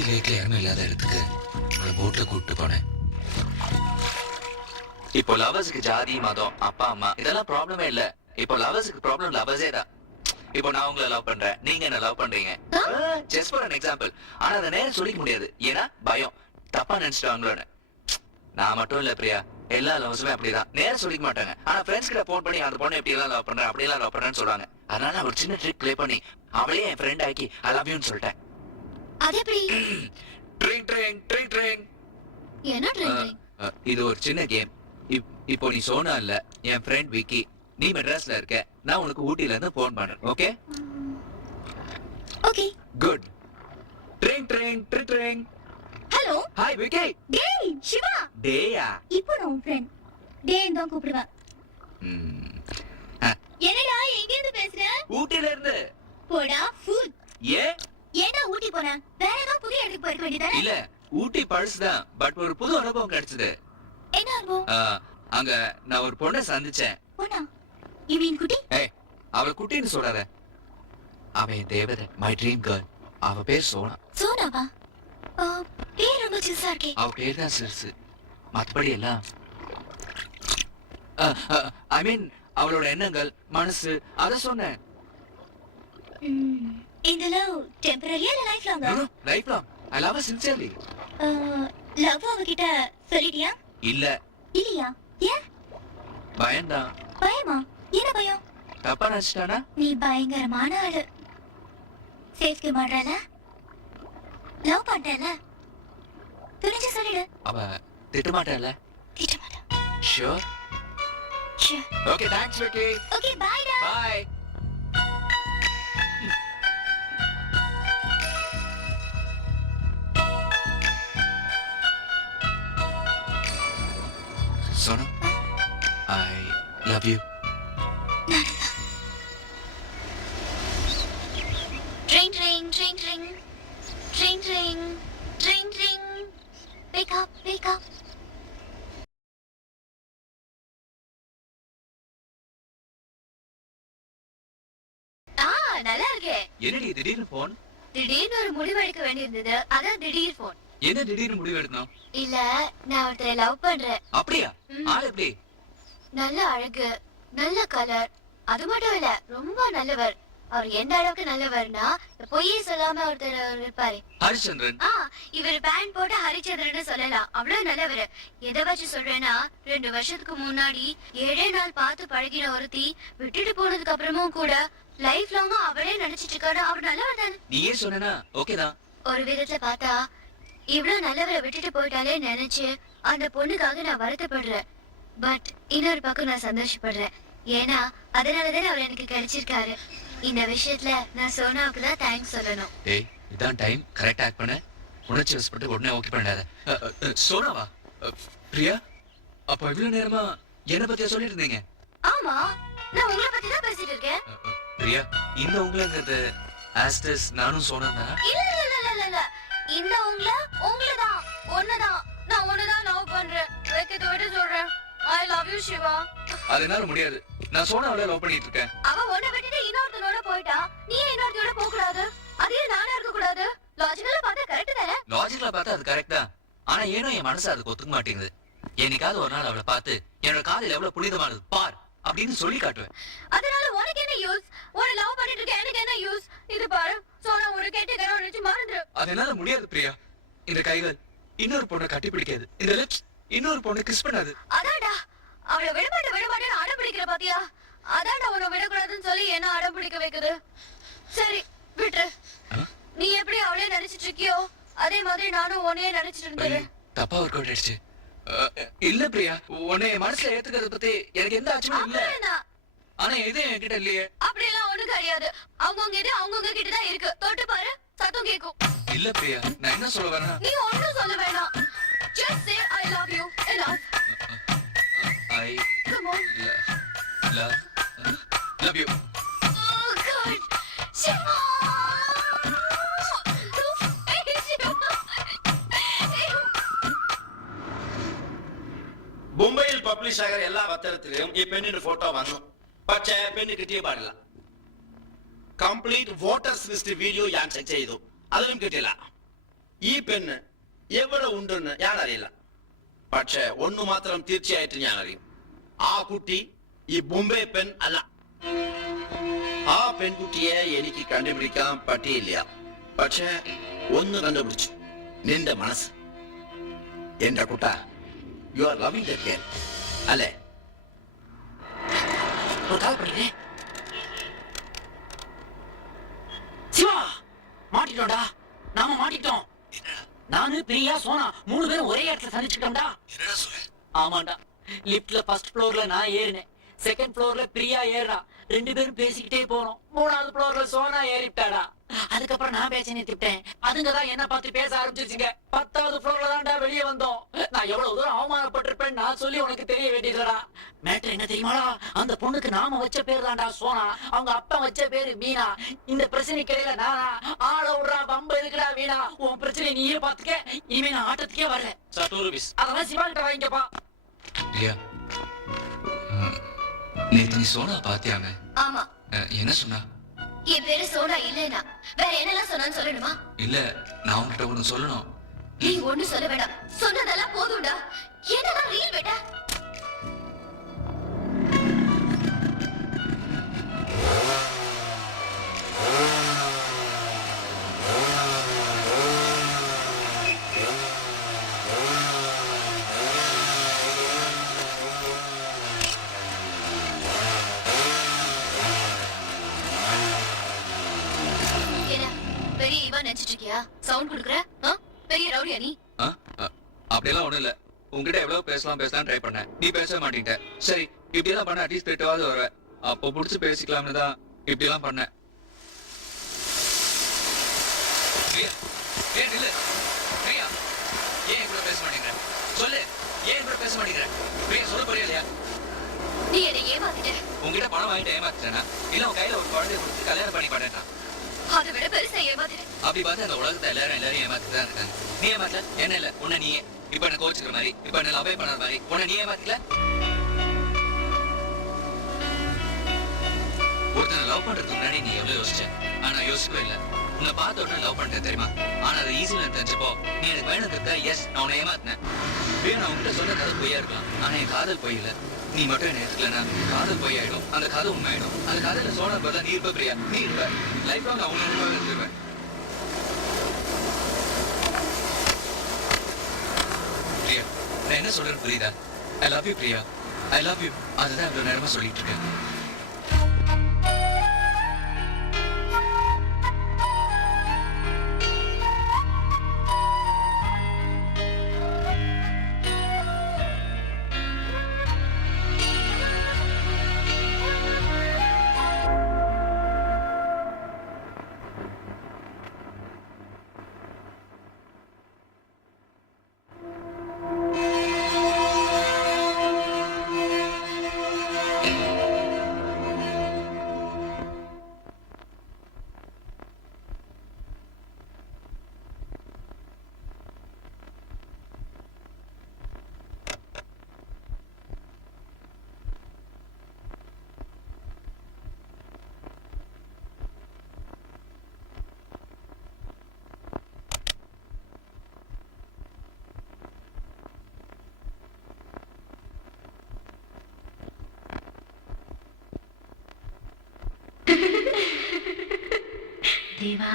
ஊட்டி லேக்ல யாருமே இல்லாத இடத்துக்கு அவளை போட்ல கூப்பிட்டு போனேன். இப்போ லவர்ஸுக்கு ஜாதி மதம் அப்பா அம்மா இதெல்லாம் ப்ராப்ளமே இல்ல. இப்போ லவர்ஸுக்கு ப்ராப்ளம் லவர்ஸே தான். இப்போ நான் உங்களை லவ் பண்றேன், நீங்க என்ன லவ் பண்றீங்க. Just for an example. ஆனா அதை நேரம் சொல்லிக்க முடியாது, ஏன்னா பயம், தப்பா நினைச்சிட்டாங்களோன்னு. நான் மட்டும் இல்ல பிரியா, எல்லா லவ்ஸுமே அப்படிதான். நேரம் சொல்லிக்க மாட்டாங்க. ஆனா ஃப்ரெண்ட்ஸ் கிட்ட போன் பண்ணி அந்த பொண்ணு எப்படி எல்லாம் லவ் பண்றேன் அப்படி எல்லாம் லவ் பண்றேன்னு சொல்றாங்க. அதனால ஒரு சின்ன ட்ரிக் ப்ளே பண்ணி அவளே என் ஃப்ரெண்ட் ஆக்கி ஐ லவ் யூன்னு சொல்லிட்டேன். அது எப்படி? Drink drink drink drink. என்ன ட்ரிங்? இது ஒரு சின்ன கேம். இப்போ நீ சோனா இல்ல, என் ஃப்ரெண்ட் விக்கி. நீ மெட்ராஸ்ல இருக்க, நான் உனக்கு ஊட்டில இருந்து போன் பண்றேன். Okay okay good. Drink drink drink drink. Hello hi Vicky. டேய் சிவா. டேயா? இப்போ நான் உன் ஃப்ரெண்ட் டேய் தான் கூப்பிடுவேன். என்னடா எங்க இருந்து பேசுற? ஊட்டில இருந்து. போடா ஃபுட். ஏன்டா ஊட்டி போற? வேற ஏதாவது புதிய இடத்துக்கு போயிருக்க வேண்டியதானே? இல்ல, ஊட்டி பழசுதான். பட் ஒரு புது அனுபவம் கிடைச்சது. என்ன அனுபவம்? அங்க நான் ஒரு பொண்ணை சந்திச்சேன். பொண்ணா? யூ மீன் குட்டி? ஏய், அவளை குட்டின்னு சொல்லாத. அவன் தேவதை, மை ட்ரீம் கேர்ள். அவ பேர் சோனா. சோனாவா? பேர் ரொம்ப சிறுசா இருக்கே. அவ பேர் தான் சிறுசு, மத்தபடி எல்லாம் ஐ மீன் அவளோட எண்ணங்கள் மனசு அத சொன்னேன். இந்த லவ் டெம்பரரியா இல்ல லைஃப் லாங்கா? Life long. I love her sincerely. Love அவகிட்ட சொல்லிட்டியா? இல்ல. இல்லையா? ஏன்? பயம்தான். பயமா? என்ன பயம்? தப்பா நினைச்சிட்டானா? நீ பயங்கரமான ஆளு. சேஃப்டி மாட்டல? லவ் பண்றல? துணிஞ்சு சொல்லிடு. அவ திட்டமாட்டல? திட்டமாட்டா. Sure? Sure. Okay, thanks Vicky. Okay, bye டா. Bye. Sona, I love you. Ring, ring, ring, ring. Ring, ring, ring, ring. Wake up, wake up. நல்லா இருக்கே. என்னடி திடீர்னு போன்? திடீர்னு ஒரு முடிவு எடுக்க வேண்டியிருந்தது, அதான் திடீர் போன். என்ன திடீர்னு முடிவு எடுக்கணும்? இல்ல, நான் ஒருத்தரை லவ் பண்றேன். அப்படியா? ஆள் எப்படி? நல்ல அழகு, நல்ல கலர், அது மட்டும் இல்ல ரொம்ப நல்லவர். அவர் எந்த அளவுக்கு நல்லவர்னா பொய்யே சொல்லாம ஒருத்தர் இருப்பாரு. ஹரிச்சந்திரன். இவர் பேண்ட் போட்டு ஹரிச்சந்திரன் சொல்லலாம், அவ்வளவு நல்லவர். எதை வச்சு சொல்றேன்னா 2 வருஷத்துக்கு முன்னாடி 7 நாள் பார்த்து பழகின ஒருத்தி விட்டுட்டு போனதுக்கு அப்புறமும் கூட லைஃப் லாங்கா அவளே நினைச்சிட்டு இருக்காரு. அவர் நல்லவர் தானே? நீயே சொன்னா ஓகேதான். ஒரு விதத்துல பார்த்தா இவ்வளவு நல்லவரை விட்டுட்டு போயிட்டாலே நினைச்சு அந்த பொண்ணுக்காக நான் வருத்தப்படுறேன். பட் இன்னொரு பக்கம் நான் சந்தோஷப்படுறேன். ஏன்னா அதனாலதானே அவர் எனக்கு கிடைச்சிருக்காரு. இந்த விஷயத்துல நான் சோனாவுக்கு தான் தேங்க்ஸ் சொல்லணும். ஏய், இதான் டைம். கரெக்ட் ஆக்ட் பண்ண. உணர்ச்சி வசப்பட்டு உடனே ஓகே பண்ணாத. சோனாவா? பிரியா, அப்ப இவ்வளவு நேரமா என்ன பத்தியா சொல்லிட்டு இருந்தீங்க? ஆமா, நான் உங்களை பத்தி தான் பேசிட்டு இருக்கேன். பிரியா, இந்த உங்களுங்கிறது ஆஸ்டஸ் நானும் சோனா தானா? இல்ல இல்ல இல்ல இல்ல, இந்த உங்களதான் ஒண்ணுதான். நான் ஒண்ணுதான் லவ் பண்றேன். வைக்கத விட சொல்றேன், I love you சிவா. அதனால முடியாது. நான் சோனாவல லவ் பண்ணிட்டு இருக்கேன். அவ ஒண்ண விட்டுட்டு இன்னொருத்தனோட போய்ட்டா, நீ இன்னொருத்தனோட போக கூடாது. அதே நானே இருக்க கூடாது. லாஜிக்கலா பார்த்தா கரெக்ட் தானே? லாஜிக்கலா பார்த்தா அது கரெக்ட் தான். ஆனா ஏனோ என் மனசு அதுக்கு ஒத்துக்க மாட்டேங்குது. என்னைக்காவது ஒரு நாள் அவளை பார்த்து என்னோட காதல் எவ்வளவு புனிதமானது பார் அப்படின்னு சொல்லி காட்டுவேன். அதனால உனக்கு என்ன யூஸ்? ஒரு லவ் பண்ணிட்டு இருக்க எனக்கு என்ன யூஸ்? இது பாரு, சோனா ஒரு கேட்டகரா நினைச்சு மறந்துரு. அதனால முடியாது பிரியா. இந்த கைகள் இன்னொரு பொண்ணை கட்டி பிடிக்காது. இந்த லிப்ஸ் இன்னொரு பொண்ணை கிஸ் பண்ணாது. அதான்டா அவளை விடமாட்டேன்னு அடம் பிடிக்கிற பாத்தியா? அதான்டா உன்னை விடக்கூடாதுன்னு சொல்லி என்ன அடம் பிடிக்க வைக்குது. சரி விட்டுரு. நீ எப்படி அவளே நினைச்சிட்டு இருக்கியோ அதே மாதிரி நானும் உன்னையே நினைச்சிட்டு இருந்தேன். தப்பா ஒர்க் அவுட் ஆயிடுச்சு. இல்ல பிரியா, உன்னை மனசுல ஏத்துக்கிறத பத்தி எனக்கு எந்த ஆச்சரியமும் இல்ல. ஆனா எது என்கிட்ட இல்லையே. அப்படி எல்லாம் ஒண்ணும் கிடையாது. அவங்கவுங்க கிட்ட தான் இருக்கு. தொட்டு பாரு, சத்தம் கேக்கும். இல்ல பிரியா, நான் என்ன சொல்ல வரேன்னா, நீ ஒண்ணும் சொல்ல வேணாம். Just say I love you. Enough. I Come on. love you. Oh God. Shiva. മുംബൈയിൽ പബ്ലിഷ് ആയ എല്ലാ പത്രത്തിലും ഈ പെണ്ണിന്റെ ഫോട്ടോ വന്നു. പക്ഷേ പെണ്ണ് കിട്ടിയ പാടില്ല. കംപ്ലീറ്റ് വോട്ടേഴ്സ് ലിസ്റ്റ് വീഡിയോ ഞാൻ ചെക്ക് ചെയ്തു, അതിലും കിട്ടില്ല. ഈ പെണ്ണ് എവിടെ ഉണ്ടെന്ന് ഞാൻ അറിയില്ല. പക്ഷെ ഒന്ന് മാത്രം തീർച്ചയായിട്ടും ഞാൻ അറിയും. ആ കുട്ടി ഈ ബോംബെ പെൺ അല്ല. ആ പെൺകുട്ടിയെ എനിക്ക് കണ്ടുപിടിക്കാൻ പറ്റിയില്ല. പക്ഷെ ഒന്ന് കണ്ടുപിടിച്ചു, നിന്റെ മനസ്സ്. എന്റെ കുട്ട, you are loving the girl അല്ലേ? சிவா மாட்டிட்டோம்டா, நாம மாட்டிட்டோம். நானு பிரியா சோனா 3 பேரும் ஒரே இடத்துல சந்திச்சுட்டோம்டா. ஆமாண்டா, லிப்ட்ல ஃபர்ஸ்ட் ஃப்ளோர்ல நான் ஏறினேன், செகண்ட் ஃப்ளோர்ல பிரியா ஏறா. 2 பேரும் பேசிக்கிட்டே போனோம். 3வது ஃப்ளோர்ல சோனா ஏறிட்டாடா. அதுக்கப்புறம் நான் பேச நிறுத்திட்டேன். அதுங்கதான் என்ன பார்த்து பேச ஆரம்பிச்சிருச்சுங்க. 10வது ஃப்ளோர்ல தான்டா வெளியே வந்தோம். நான் எவ்வளவு தூரம் அவமானப்பட்டிருப்பேன் நான் சொல்லி உனக்கு தெரிய வேண்டியதுடா. மேட்டர் என்ன தெரியுமாடா? அந்த பொண்ணுக்கு நாம வச்ச பேர் தான்டா சோனா, அவங்க அப்பா வச்ச பேரு மீனா. இந்த பிரச்சனைக்கு இடையில நானா ஆள விடுறா வம்ப இருக்குடா வீணா. உன் பிரச்சனை நீயே பாத்துக்க. இனிமே நான் ஆட்டத்துக்கே வரல. அதெல்லாம் சிவா கிட்ட வாங்கிக்கப்பா. பிரியா, நேத்து நீ சோனா பாத்தியாங்க? ஆமா. என்ன சொன்னா? என் பேரு சோனா இல்லைனா வேற என்னெல்லாம் சொன்னான்னு சொல்லணுமா? இல்ல, நான் உன்கிட்ட ஒண்ணு சொல்லணும். நீ ஒண்ணு சொல்ல வேண்டாம், சொன்னதெல்லாம் போதும்டா. என்னதான் ரீல் பேட்டா? பெரிய இவன் நினைச்சிட்டு இருக்கியா? சவுண்ட் குடுக்குற? பெரிய ரவுடியா நீ? அப்படியெல்லாம் ஒண்ணும் இல்ல. உங்ககிட்ட எவ்வளவு பேசலாம் ட்ரை பண்ணேன், நீ பேச மாட்டீங்க. சரி, இப்படி எல்லாம் பண்ண அட்லீஸ்ட் திட்டவாது வருவேன். அப்போ புடிச்சு பேசிக்கலாம்னு தான் இப்படி எல்லாம் பண்ணேன். பிரியா, ஏன் இல்ல? பிரியா, ஏன் கூட பேச மாட்டேங்கிற? சொல்லு, ஏன் கூட பேச மாட்டேங்கிற? பிரியா, சொல்ல போறியா இல்லையா? நீ என்னை ஏமாத்திட்ட. உங்ககிட்ட பணம் வாங்கிட்டு ஏமாத்திட்டேனா, இல்ல உன் கையில ஒரு குழந்தைய கொடுத்து கல்யாணம் பண்ணி பண்ணேன். அதை விட பெருசா ஏமாத்திட்ட. அப்படி பார்த்தா அந்த உலகத்தை எல்லாரும் ஏமாத்திட்டு தான் இருக்காங்க. நீ ஏமாத்தல, என்ன இல்ல, உன்னை நீயே இப்ப என்ன கோச்சுக்கிற மாதிரி, இப்ப என்ன லவ்வே பண்ணற மாதிரி உன்னை நீ ஏமாத்திக்கல. ஒருத்தனை லவ் பண்றதுக்கு முன்னாடி நீ எவ்வளவு யோசிச்ச? ஆனா யோசிக்கவே இல்ல. உன்னை பார்த்த உடனே லவ் பண்ணிட்டேன் தெரியுமா? ஆனா அது ஈஸியா தெரிஞ்சப்போ நீ எனக்கு வேணுங்கிறத எஸ் நான் உன்னை ஏமாத்தினேன். நான் உன்கிட்ட சொன்ன கதை பொய்யா இருக்கலாம், ஆனா என் காதல் பொய் இல்ல. நீ மட்டும் என்ன எடுக்கலன்னா காதல் பொய் ஆயிடும், அந்த கதை உண்மை ஆயிடும். அந்த கதையில சோனா பதிலா நீ இருப்ப பிரியா, நீ இருப்ப. லைஃப்ல நான் உன்னை இருந்துருவேன். பிரியா, நான் என்ன சொல்றேன்னு புரியுதா? I love you Priya, I love you. அதுதான் இவ்வளவு நேரமா சொல்லிட்டு இருக்கேன். தேவா,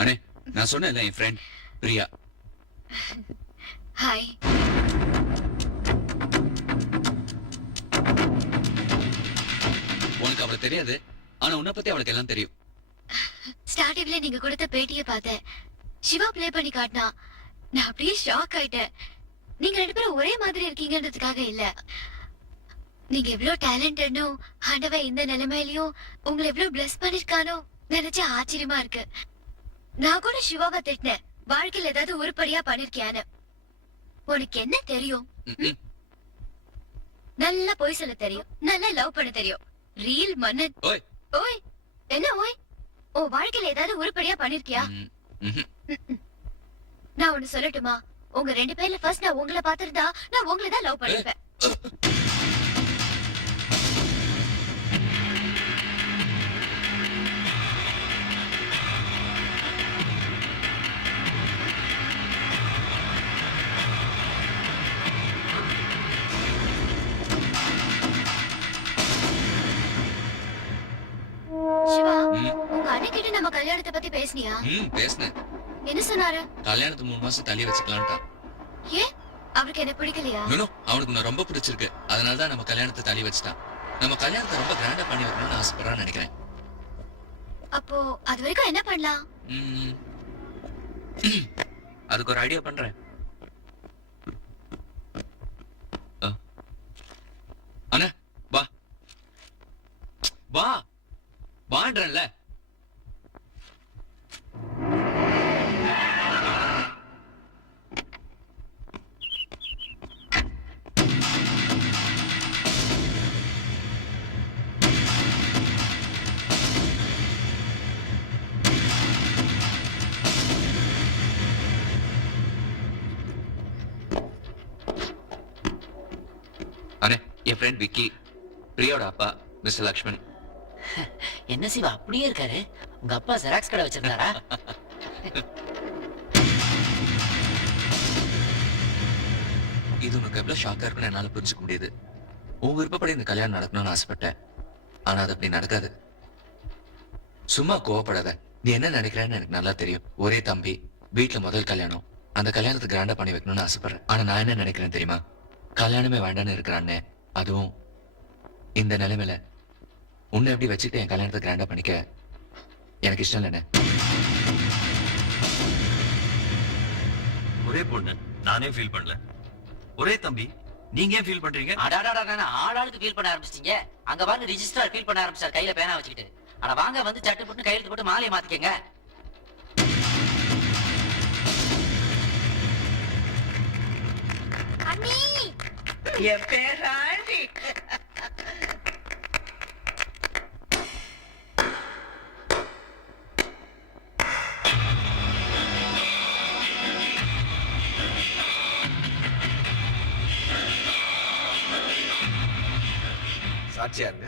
அண்ணே நான் சொன்னேன்ல என் ஃப்ரெண்ட் பிரியா. ஹாய். உனக்கு அவளை தெரியாது, ஆனா உன்னை பத்தி அவளுக்கு எல்லாம் தெரியும். ஸ்டார்டிங்ல நீங்க கொடுத்த பேட்டியை பார்த்தேன். சிவா ப்ளே பண்ணி காட்டினா நான் அப்படியே ஷாக் ஆயிட்டேன். நீங்க 2 பேரும் ஒரே மாதிரி இருக்கீங்கன்றதுக்காக இல்ல, நீங்க எவ்வளவு டேலண்டட்னோ ஆண்டவன் இந்த நிலைமையிலயும் உங்களை எவ்வளவு பிளஸ் பண்ணிருக்கானோ நினைச்சு ஆச்சரியமா இருக்கு. நான் கூட சிவாவை திட்டினேன், வாழ்க்கையில ஏதாவது உருப்படியா பண்ணிருக்கியான்னு. உனக்கு என்ன தெரியும்? நல்லா பொய் சொல்ல தெரியும், நல்லா லவ் பண்ண தெரியும். ரீல் மன்னன். ஓய் ஓய் என்ன ஓய்? உன் வாழ்க்கையில ஏதாவது உருப்படியா பண்ணிருக்கியா? நான் ஒண்ணு சொல்லட்டுமா? உங்க 2 பேர்ல ஃபர்ஸ்ட் நான் உங்களை பாத்திருந்தா நான் உங்களை தான் லவ் பண்ணிருப்பேன். சிவா, உங்க அண்ணன் கிட்ட நம்ம கல்யாணத்தை பத்தி பேசுனியா? பேசுனேன். என்ன சொன்னாரு? கல்யாணத்தை 3 மாசம் தள்ளி வச்சுக்கலான்ட்டான். ஏன்? அவருக்கு என்ன பிடிக்கலையா? நோ, அவனுக்கு நான் ரொம்ப பிடிச்சிருக்கு, அதனாலதான் நம்ம கல்யாணத்தை தள்ளி வச்சுட்டான். நம்ம கல்யாணத்தை ரொம்ப கிராண்டா பண்ணி வைக்கணும்னு ஆசைப்படுறான்னு நினைக்கிறேன். அப்போ அது வரைக்கும் என்ன பண்ணலாம்? அதுக்கு ஒரு ஐடியா பண்றேன். அண்ணா வா வா வான்றேன்ல. அண்ணே என் ஃப்ரெண்ட் விக்கி, பிரியோட அப்பா மிஸ்டர் லக்ஷ்மண். என்ன சிவா அப்படியே இருக்காரு? உங்க அப்பா ஜெராக்ஸ் கடை வச்சிருந்தாரா? இது உனக்கு எவ்வளவு ஷாக்கா இருக்குன்னு என்னால புரிஞ்சுக்க முடியுது. உன் விருப்பப்படி இந்த கல்யாணம் நடக்கணும்னு ஆசைப்பட்டேன், ஆனா அது அப்படி நடக்காது. சும்மா கோவப்படாத. நீ என்ன நினைக்கிறேன்னு எனக்கு நல்லா தெரியும். ஒரே தம்பி, வீட்டுல முதல் கல்யாணம். அந்த கல்யாணத்துக்கு கிராண்டா பண்ணி வைக்கணும்னு ஆசைப்படுறேன். ஆனா நான் என்ன நினைக்கிறேன் தெரியுமா? கல்யாணமே வேண்டான்னு இருக்கிறான்னு, அதுவும் இந்த நிலைமையில உன்னை எப்படி வச்சுட்டு என் கல்யாணத்தை கிராண்டா பண்ணிக்க எனக்கு இஷ்டம் இல்லைண்ணே. ஒரே பொண்ணு, நானே ஃபீல் பண்ணல. ஒரே தம்பி, நீங்க ஏன் ஃபீல் பண்றீங்க? அடாடாடா, ஆளாளுக்கு ஃபீல் பண்ண ஆரம்பிச்சிட்டீங்க. அங்க பாருங்க, ரிஜிஸ்ட்ரார் ஃபீல் பண்ண ஆரம்பிச்சார் கையில பேனா வச்சுக்கிட்டு. ஆனா வாங்க வந்து சட்டு போட்டு கையெழுத்து போட்டு மாலையை மாத்திக்கங்க. அண்ணி என் பேர் ராணி. சாட்சியா இருங்க.